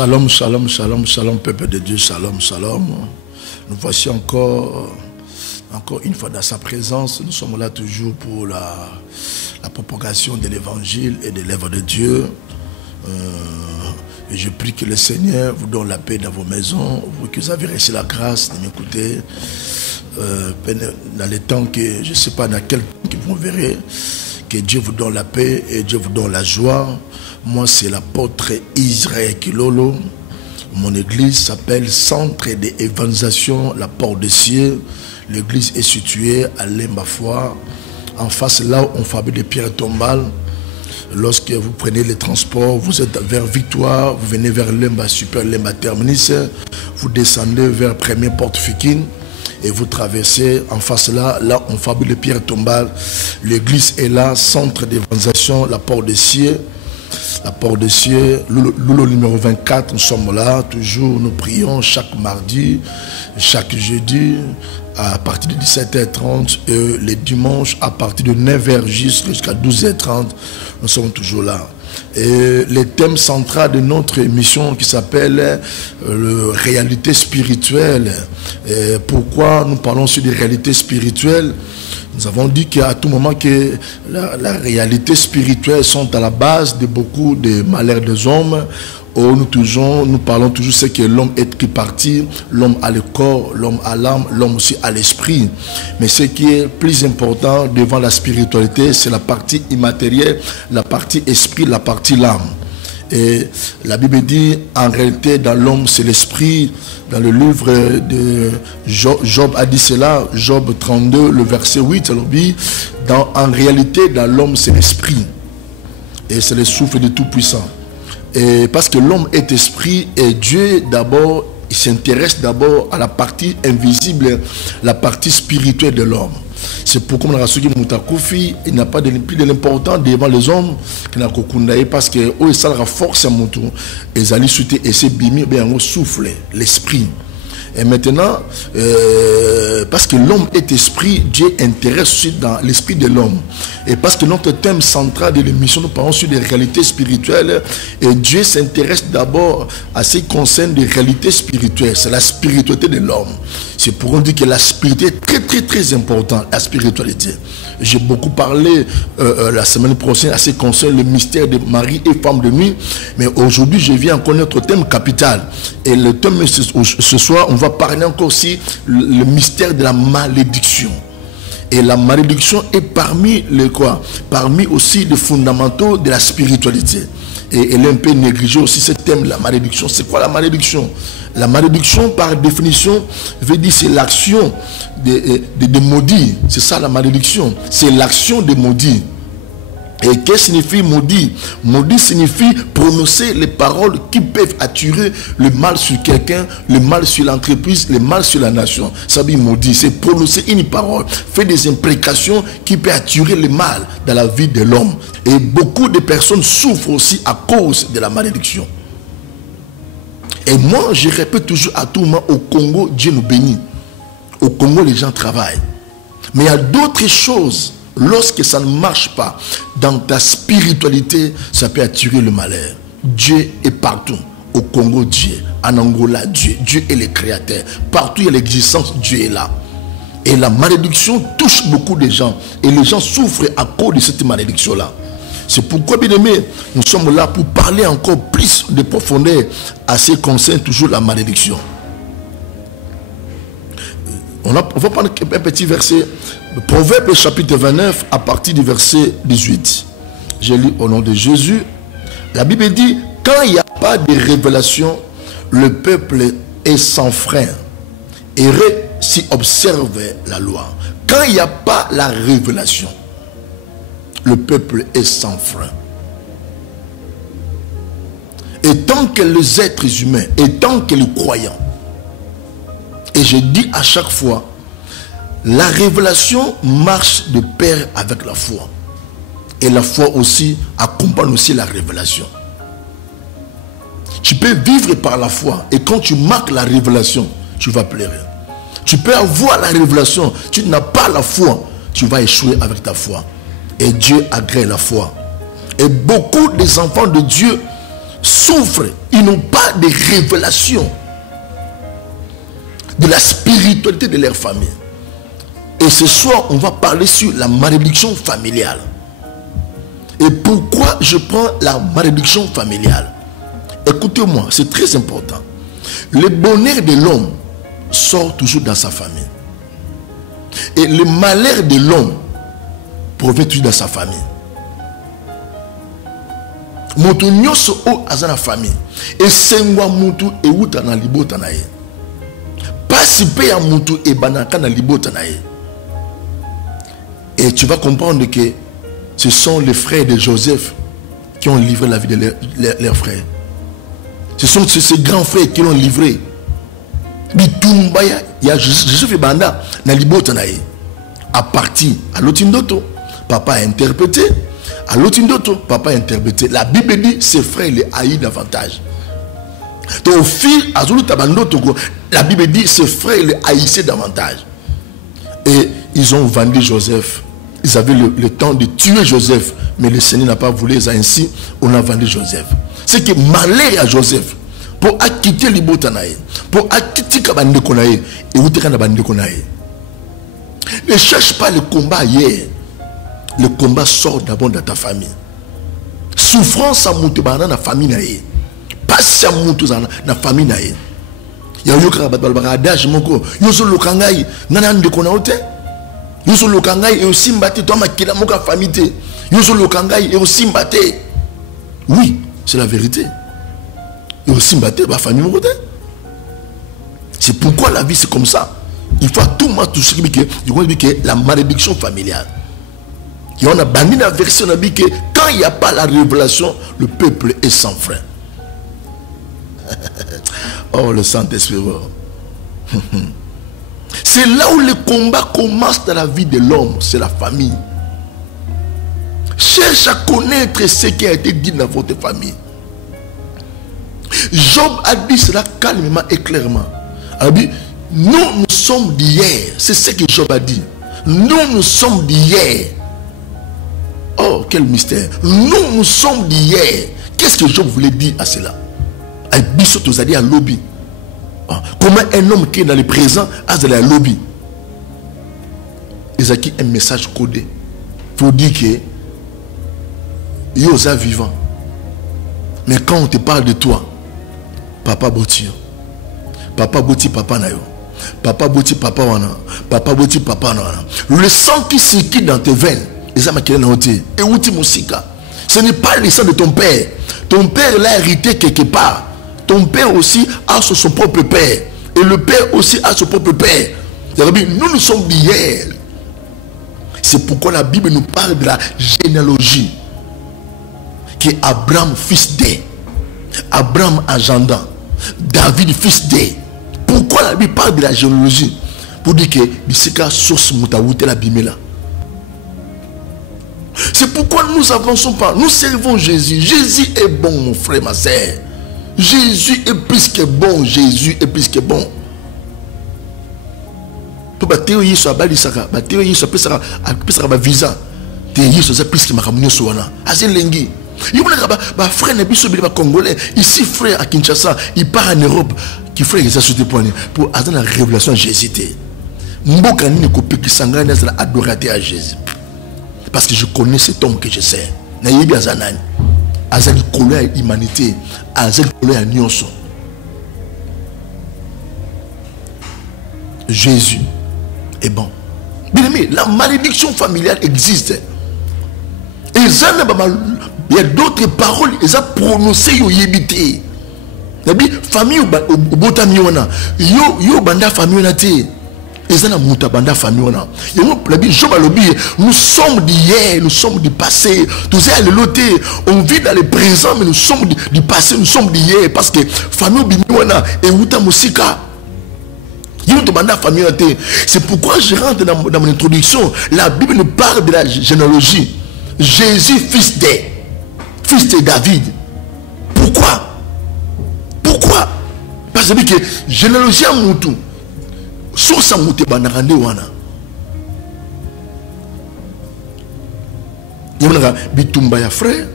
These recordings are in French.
Shalom, shalom, shalom, shalom, peuple de Dieu, shalom, shalom. Nous voici encore une fois dans sa présence. Nous sommes là toujours pour la propagation de l'évangile et de l'œuvre de Dieu. Et je prie que le Seigneur vous donne la paix dans vos maisons, vous que vous avez reçu la grâce de m'écouter. Dans les temps que je ne sais pas dans quel temps que vous verrez, que Dieu vous donne la paix et Dieu vous donne la joie. Moi, c'est l'apôtre Israël Kilolo. Mon église s'appelle Centre d'évangélisation, la Porte des Cieux. L'église est située à Lembafoire, en face là où on fabrique des pierres tombales. Lorsque vous prenez les transports, vous êtes vers Victoire, vous venez vers Lemba Super, Lemba Terminus, vous descendez vers Première Porte Fikine et vous traversez en face là on fabrique les pierres tombales. L'église est là, Centre d'évangélisation, la Porte des Cieux. La Porte des Cieux, Loulou numéro 24, nous sommes là, toujours nous prions chaque mardi, chaque jeudi, à partir de 17h30 et les dimanches à partir de 9h jusqu'à 12h30, nous sommes toujours là. Et le thème central de notre émission qui s'appelle réalité spirituelle. Et pourquoi nous parlons sur des réalités spirituelles? Nous avons dit qu'à tout moment que la réalité spirituelle sont à la base de beaucoup de malheurs des hommes. Nous parlons toujours ce que l'homme est tripartite, l'homme a le corps, l'homme a l'âme, l'homme aussi a l'esprit. Mais ce qui est plus important devant la spiritualité, c'est la partie immatérielle, la partie esprit, la partie l'âme. Et la Bible dit, en réalité, dans l'homme, c'est l'esprit. Dans le livre de Job a dit cela, Job 32, le verset 8, alors dit, en réalité, dans l'homme, c'est l'esprit. Et c'est le souffle de Tout-Puissant. Et parce que l'homme est esprit, et Dieu, d'abord, il s'intéresse d'abord à la partie invisible, la partie spirituelle de l'homme. C'est pourquoi il n'a pas plus de l'important devant les hommes parce que eux ça leur force à mon tour et ils allaient souhaiter et c'est bimi bien souffle l'esprit. Et maintenant, parce que l'homme est esprit, Dieu intéresse aussi dans l'esprit de l'homme. Et parce que notre thème central de l'émission, nous parlons sur des réalités spirituelles. Et Dieu s'intéresse d'abord à ce qui concerne des réalités spirituelles. C'est la spiritualité de l'homme. C'est pour on dit que la spiritualité est très très très importante, la spiritualité. J'ai beaucoup parlé la semaine prochaine à ce qui concerne le mystère de Marie et femme de nuit. Mais aujourd'hui, je viens encore notre thème capital. Et le thème ce soir, on va parler encore aussi le mystère de la malédiction. Et la malédiction est parmi aussi les fondamentaux de la spiritualité. Et elle est un peu négligée aussi ce thème, la malédiction. C'est quoi la malédiction? La malédiction, par définition, veut dire c'est l'action de maudit. C'est ça la malédiction. C'est l'action de maudit. Et qu'est-ce que signifie maudit? Maudit signifie prononcer les paroles qui peuvent attirer le mal sur quelqu'un, le mal sur l'entreprise, le mal sur la nation. Ça veut dire maudit, c'est prononcer une parole, faire des imprécations qui peuvent attirer le mal dans la vie de l'homme. Et beaucoup de personnes souffrent aussi à cause de la malédiction. Et moi, je répète toujours à tout moment, au Congo, Dieu nous bénit. Au Congo, les gens travaillent. Mais il y a d'autres choses. Lorsque ça ne marche pas dans ta spiritualité, ça peut attirer le malheur. Dieu est partout. Au Congo, Dieu. En Angola, Dieu. Dieu est le créateur. Partout il y a l'existence, Dieu est là. Et la malédiction touche beaucoup de gens. Et les gens souffrent à cause de cette malédiction-là. C'est pourquoi, bien aimé, nous sommes là pour parler encore plus de profondeur à ce qui concerne toujours la malédiction. On va prendre un petit verset. Proverbe chapitre 29 à partir du verset 18. Je lis au nom de Jésus. La Bible dit, quand il n'y a pas de révélation, le peuple est sans frein. Heureux s'y observe la loi. Quand il n'y a pas la révélation, le peuple est sans frein. Et tant que les êtres humains, et tant que les croyants, et je dis à chaque fois, la révélation marche de pair avec la foi. Et la foi aussi accompagne aussi la révélation. Tu peux vivre par la foi. Et quand tu marques la révélation, tu vas pleurer. Tu peux avoir la révélation. Tu n'as pas la foi. Tu vas échouer avec ta foi. Et Dieu agrée la foi. Et beaucoup des enfants de Dieu souffrent, ils n'ont pas de révélation de la spiritualité de leur famille. Et ce soir, on va parler sur la malédiction familiale. Et pourquoi je prends la malédiction familiale? Écoutez-moi, c'est très important. Le bonheur de l'homme sort toujours dans sa famille. Et le malheur de l'homme provient toujours dans sa famille. Moto nyoso o azana famille. Et sengwa mutu e uta na libota na ye. Pasi pe ya mutu e banaka na libota na ye. Et tu vas comprendre que ce sont les frères de Joseph qui ont livré la vie de leurs frères. Ce sont ces grands frères qui l'ont livré. Bitumbaya, il y a Joseph et Banda na libota na ye. À partir à l'Otindoto, papa a interprété. À l'Otindoto, papa a interprété. La Bible dit ses frères les haïssent davantage. Donc au fil à Zulutabando, la Bible dit ses frères les haïssaient davantage. Et ils ont vendu Joseph. Ils avaient le temps de tuer Joseph, mais le Seigneur n'a pas voulu. Ainsi, on a vendu Joseph. C'est que malheur à Joseph pour acquitter les botanaïs, pour acquitter Kabande Konaï et Outekana Bande Konaï. Ne cherche pas le combat hier. Le combat sort d'abord dans ta famille. Souffrance à Moutebana dans la famille naïe. Pas à Moutebana dans la famille naïe. Il y a eu un adage moko. Yoso lokangai nanan de konaote. Yoso lokangai et aussi mbaté toi makila moka famille. Yoso lokangai et aussi mbaté. Oui, c'est la vérité. Et aussi mbaté ba famille mokote. C'est pourquoi la vie c'est comme ça. Il faut tout le monde toucher que la malédiction familiale. Et on a banni la version, on a dit que quand il n'y a pas la révélation, le peuple est sans frein. Oh, le Saint-Esprit. C'est là où le combat commence dans la vie de l'homme, c'est la famille. Cherche à connaître ce qui a été dit dans votre famille. Job a dit cela calmement et clairement. Il a dit, nous sommes d'hier. C'est ce que Job a dit. Nous sommes d'hier. Oh, quel mystère. Nous sommes d'hier. Qu'est-ce que Job voulait dire à cela? À lobby. Comment un homme qui est dans le présent a dans le lobby? Il y a un message codé. Il faut dire que Yosa vivant. Mais quand on te parle de toi, papa Boti, papa Boti, papa Nayo, papa Boti, papa Wana, papa Boti, papa Wana. Le sang qui circule dans tes veines. Et outi musika. Ce n'est pas le sang de ton père. Ton père l'a hérité quelque part. Ton père aussi a son propre père. Et le père aussi a son propre père. Nous sommes d'hier. C'est pourquoi la Bible nous parle de la généalogie. Qui est Abraham fils d'E. Abraham agenda. David fils d'E. Pourquoi la Bible parle de la généalogie? Pour dire que Bissika source moutaoute la bimela. C'est pourquoi nous avançons pas. Nous servons Jésus. Jésus est bon, mon frère, ma soeur. Jésus est plus que bon. Jésus est plus que bon. Pour battre Yesu abali saka, battre Yesu apesaka visa. Te Yesu c'est plus que makamunyo soana. Azelengi. Il y a frère Nebiso Bileba Congolais ici frère à Kinshasa, il part en Europe qui frère les associés pour attendre la révélation de Jésus. Mboka ni ne copie qui s'engage dans l'adorateur à Jésus. Parce que je connais cet homme que je sais. Naïbi Azanani. Azali Kolo à l'humanité. Azali Kolo à Nyonso. Jésus est bon. Bien aimé, la malédiction familiale existe. Et il y a d'autres paroles. Ils ont prononcé yo yébité. Famille au botamiona. Yo banda famille na te. Nous sommes d'hier, nous sommes du passé. On vit dans le présent, mais nous sommes du passé, nous sommes d'hier. Parce que famille bimiwana et uta musika. C'est pourquoi je rentre dans mon introduction. La Bible nous parle de la généalogie. Jésus, fils de David. Pourquoi? Parce que généalogie a moutou. Source mouté banarande wana. Yonaka bitumba ya frère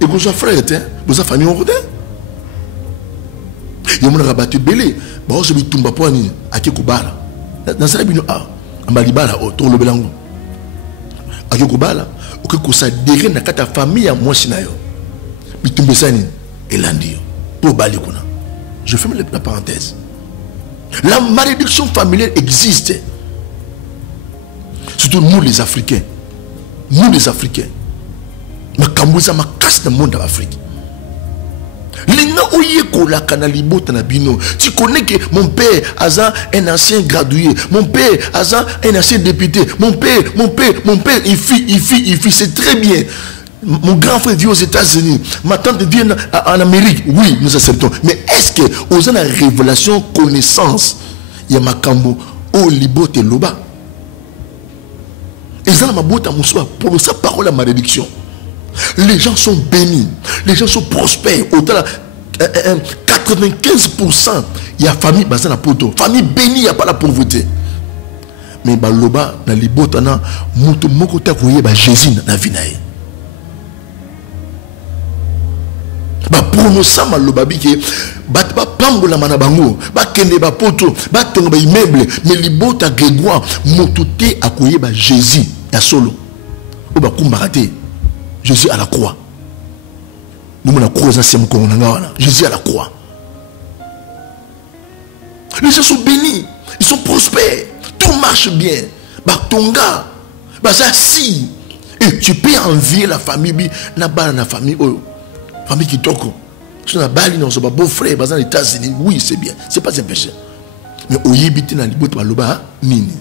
et que frère était, vous famille on côté. Il y a rabattu belé. Bon, je vais tomber pour ni à Kekubala. Dans cette bino a, en Balibala, au tour le belango. À Kekubala, ou que ça déraine dans ta famille à moi sinayo. Mais tomber ça ni elandi pour Balikuna. Je ferme la parenthèse. La malédiction familiale existe. Surtout nous les Africains. Nous les Africains. Mais quand ça m'a casse dans le monde d'Afrique. Tu connais que mon père a un ancien gradué, mon père a un ancien député, mon père, il fit, c'est très bien. Mon grand frère vit aux États-Unis, ma tante vit en Amérique. Oui, nous acceptons. Mais est-ce que aux la révélation, connaissance, il y a ma cambo, au libote loba. Ils ont ma botte à moussoua pour sa parole à malédiction. Les gens sont bénis, les gens sont prospères. Autant 95%, il y a famille basée dans la poto. Famille bénie, il n'y a pas la pauvreté. Mais baloba dans les botana, muto moko ta koye ba Jésus na vie na ye. Ba prononcer maloba bike ba pambola manabango, ba kende ba poto, ba tonga ba immeuble, mais libota Grégoire mototé akoye ba Jésus ya solo. O ba kumbarate. Jésus à la croix. Nous avons la croix, Jésus à la croix. Les gens sont bénis, ils sont prospères, tout marche bien. Batonga, si. Et tu peux envier la famille, la famille, famille qui toko. Tu as bali dans son beau-frère, dans les États-Unis, oui, c'est bien, c'est pas un péché. Mais au yébité dans les bottes, nini.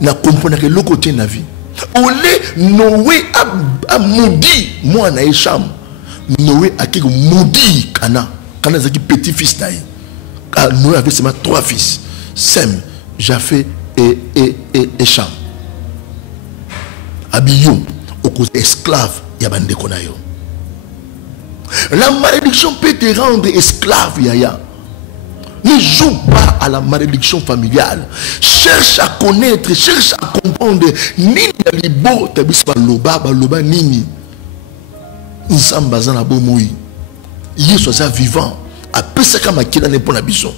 Na comprendre que l'autre côté de la vie. Olé Noé a maudit moi na Écham. Noé a quelque maudit Cana. Cana c'est petit fils naï. Noé avait seulement 3 fils. Sem, Japheth et Écham. Abiyo au cause esclave yabande konayo. La malédiction peut te rendre esclave yaya. Ne joue pas à la malédiction familiale. Cherche à connaître, cherche à comprendre. Nini libo tabis baloba nini. Nsambazana bomoi. Yesu soit vivant. Après ça comme akila n'est pas l'abison.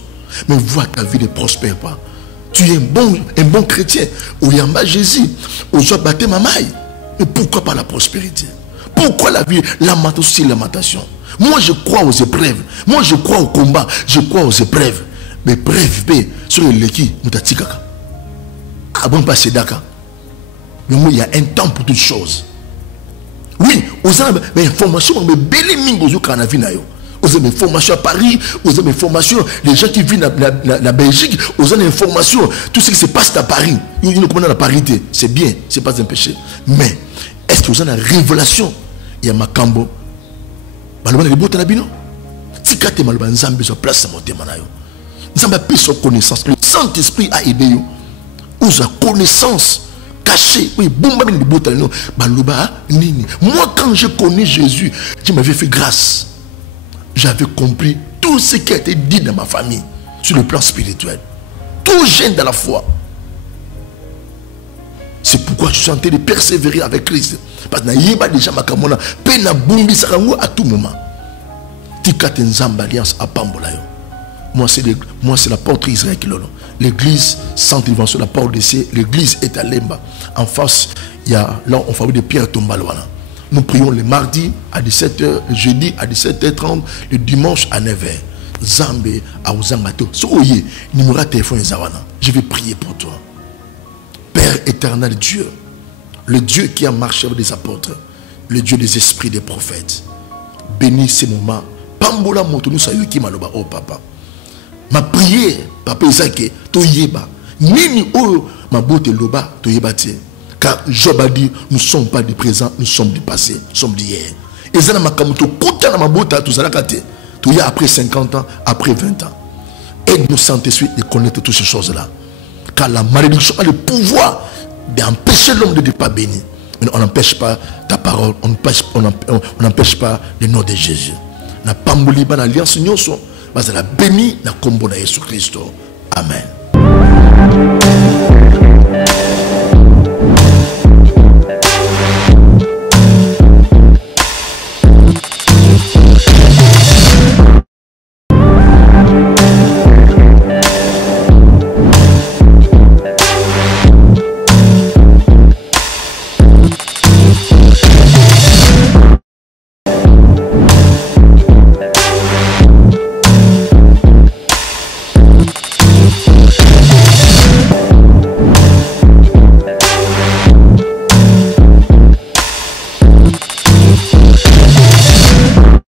Mais vois ta vie ne prospère pas. Tu es un bon chrétien. Oyamba Jésus. Ozo battre mamaï. Mais pourquoi pas la prospérité? Pourquoi la vie, lamentation? Moi je crois aux épreuves. Moi je crois au combat. Je crois aux épreuves. Mais bref, sur le qui mutatikaka. Ah bon pas c'est d'accord. Mais moi il y a un temps pour toutes choses. Oui, aux informations, mais belle mine aux canavinayo. Aux informations à Paris, aux informations, les gens qui vivent la Belgique, aux informations, tout ce qui se passe à Paris. Ils nous commandent la parité. C'est bien, c'est pas un péché. Mais est-ce que vous avez une révélation? Il y a Makambo. Si tu as une place à monter, nous avons plus de connaissance. Le Saint-Esprit a aidé nous. Nous avons connaissance cachée. Oui, moi, quand je connais Jésus, je m'avais fait grâce. J'avais compris tout ce qui a été dit dans ma famille sur le plan spirituel. Tout jeune dans la foi. C'est pourquoi je suis en train de persévérer avec Christ. Parce que je n'ai déjà makamona peine à bombi sarango à tout moment. Tikate nzamba alliance à Pambolayo. Moi c'est la porte Israël qui lolo. L'église Sainte Dimension, la porte d'essai. L'église est à Lemba. En face, il y a là on fabrique des pierres tombalwana. Nous prions le mardi à 17h, le jeudi à 17h30, le dimanche à 9h. Zambé à Ozangato. Soye, numéro de téléphone Zawana. Je vais prier pour toi. Père éternel Dieu, le Dieu qui a marché avec des apôtres, le Dieu des esprits des prophètes, bénis ces moments. Pambola motonou sayuki maloba oh papa. Ma prière, papa Isaac, toyeba. Nini oh ma bote loba toyeba tie. Car Job a dit, nous ne sommes pas du présent, nous sommes du passé, nous sommes d'hier. Et ça ma kamuto kota na ma bote tout ça la kate. Toya après 50 ans, après 20 ans. Aide-nous Saint-Esprit de connaître toutes ces choses-là. Car la malédiction a le pouvoir d'empêcher l'homme de ne pas bénir. Mais on n'empêche pas ta parole, on n'empêche pas le nom de Jésus. Na pamboli ba na alliance nyonso, mais la béni na kombo na Jésus Christ. Amen.